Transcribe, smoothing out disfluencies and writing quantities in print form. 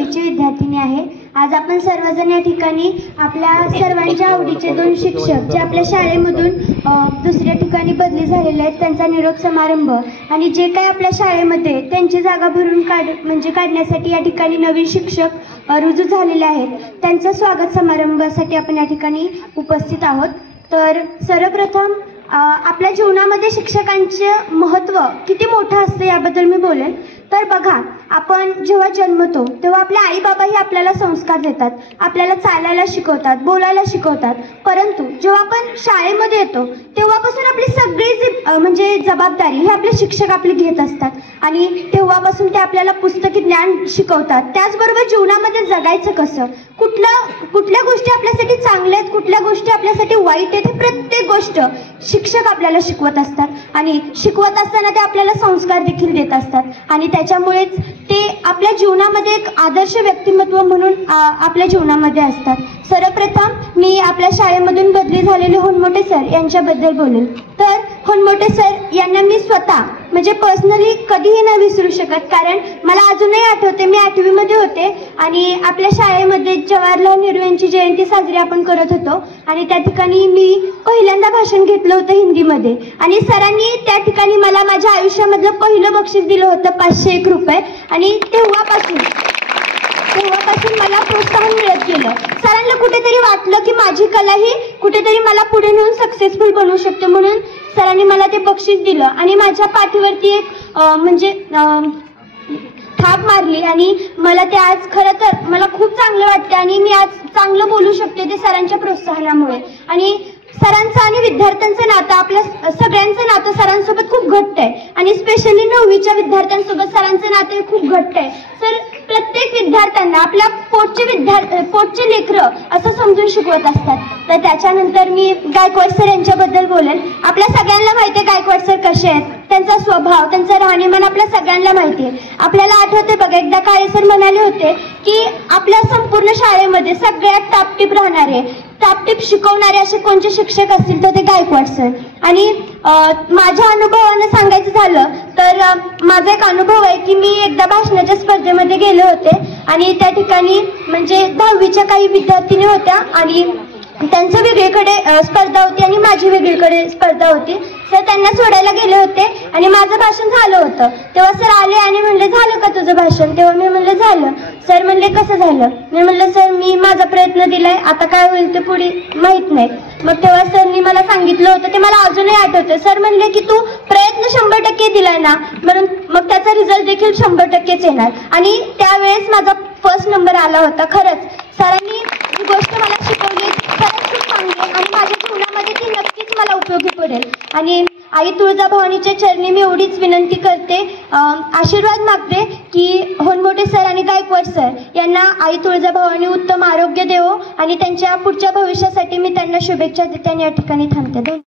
9वीची विद्यार्थिनी आहे। आज आपण सर्वजण या ठिकाणी आपल्या सर्वांच्या आवडीचे 2 शिक्षक जे आपल्या शाळेमधून दुसऱ्या ठिकाणी बदली झालेले आहेत त्यांचा निरोप समारंभ आणि जे काही आपल्या शाळेमध्ये त्यांची जागा भरून काढण्यासाठी या ठिकाणी नवीन शिक्षक रुजू झालेले आहेत त्यांचा स्वागत समारंभासाठी आपण या ठिकाणी उपस्थित आहोत। तर सर्वप्रथम आपल्या जीवनामध्ये शिक्षकांचे महत्त्व किती मोठं असते याबद्दल मी बोलेन। तर बघा, आपण जेव्हा जन्मतो तेव्हा आपले आई बाबाही आपल्याला संस्कार देतात, आपल्याला चालायला शिकवतात, बोलायला शिकवतात, परंतु जेव्हा आपण शाळेमध्ये येतो तेव्हापासून आपली सगळी जबाबदारी हे आपले शिक्षक आपली घेत असतात आणि तेव्हापासून ते आपल्याला पुस्तकी ज्ञान शिकवतात। त्याचबरोबर जीवनामध्ये जगायचं कसं, कुठल्या गोष्टी आपल्यासाठी चांगल्या आहेत, कुठल्या गोष्टी आपल्यासाठी वाईट आहेत, हे प्रत्येक गोष्ट शिक्षक आपल्याला शिकवत असतात आणि शिकवत असताना ते आपल्याला संस्कार देखील देत असतात आणि त्याच्यामुळेच ते आपल्या जीवनामध्ये एक आदर्श व्यक्तिमत्व म्हणून आपल्या जीवनामध्ये असतात। सर्वप्रथम मी आपल्या शाळेमधून बदली झालेले होनमोटे सर यांच्याबद्दल बोलेन। तर होनमोटे सर यांना मी स्वतः पर्सनली कधीही नाही विसरू शकत, कारण मला अजूनही आठवते मी 8वी मध्ये होते आणि आपल्या शाळेमध्ये जवाहरलाल नेहरू यांची जयंती साजरी आपण करत होतो आणि त्या ठिकाणी मी पहिल्यांदा भाषण घेतलं होतं हिंदीमध्ये आणि सरांनी त्या ठिकाणी मला माझ्या आयुष्यामधलं पहिलं बक्षीस दिलं होतं 501 रुपये आणि तेव्हापासून मला प्रोत्साहन मिळत गेलं। सरांना कुठेतरी वाटलं की माझी कला ही कुठेतरी मला पुढे नेऊन सक्सेसफुल बनवू शकते, म्हणून सरांनी मला ते बक्षीस दिलं आणि माझ्या पाठीवरती एक थाप मारली आणि मला ते आज खरं तर मला खूप चांगलं वाटतं आणि मी आज चांगलं बोलू शकते ते सरांच्या प्रोत्साहनामुळे। आणि सरांचं आणि विद्यार्थ्यांचं नातं, आपल्या सगळ्यांचं नातं सरांसोबत खूप घट्ट आहे आणि स्पेशली 9वीच्या विद्यार्थ्यांसोबत सरांचं नातं खूप घट्ट आहे। सर प्रत्येक विद्यार्थ्यांना आपल्या पोटचे लेकरं असं समजून शिकवत असतात। तर त्याच्यानंतर मी गायकवाड सर यांच्याबद्दल बोलेन। आपल्या सगळ्यांना माहिती आहे गायकवाड सर कसे आहेत, त्यांचा स्वभाव, त्यांचं राहणीमान आपल्या सगळ्यांना माहिती आहे। आपल्याला आठवते बघा, एकदा काळे सर म्हणाले होते की आपल्या संपूर्ण शाळेमध्ये सगळ्यात टापटीप राहणारे, टापटीप शिकवणारे असे कोणते शिक्षक असतील तर ते गायकवाड सर। आणि माझ्या अनुभवाने सांगायचं झालं तर माझा एक अनुभव आहे की मी एकदा भाषणाच्या स्पर्धेमध्ये गेले होते आणि त्या ठिकाणी 10वीच्या काही विद्यार्थिनी होत्या आणि त्यांचं वेगळीकडे स्पर्धा होती आणि माझी वेगळीकडे स्पर्धा होती। तर त्यांना सोडायला गेले होते आणि माझं भाषण झालं होतं। तेव्हा सर आले आणि म्हणले, झालं का तुझं भाषण? तेव्हा मी म्हणलं झालं। सर म्हणले, कसं झालं? मी म्हणलं, सर मी माझा प्रयत्न दिलाय, आता काय होईल ते पुढे माहित नाही। मग तेव्हा सरनी मला सांगितलं होतं, ते मला अजूनही आठवतं। सर म्हणले की तू प्रयत्न 100% दिलाय ना, म्हणून मग त्याचा रिझल्ट देखील 100%च येणार आणि त्यावेळेस माझा फर्स्ट नंबर आला होता। खरंच सरांनी ही गोष्ट मला शिकवली, खरंच खूप चांगली आणि माझ्या जीवनामध्ये ती नक्कीच मला उपयोगी पडेल। आणि आई तुळजाभवानीच्या चरणी मी एवढीच विनंती करते, आशीर्वाद मागते की होनमोटे सर आणि गायकवाड सर यांना आई तुळजाभवानी उत्तम आरोग्य देवो आणि त्यांच्या पुढच्या भविष्यासाठी मी त्यांना शुभेच्छा देते आणि या ठिकाणी थांबते।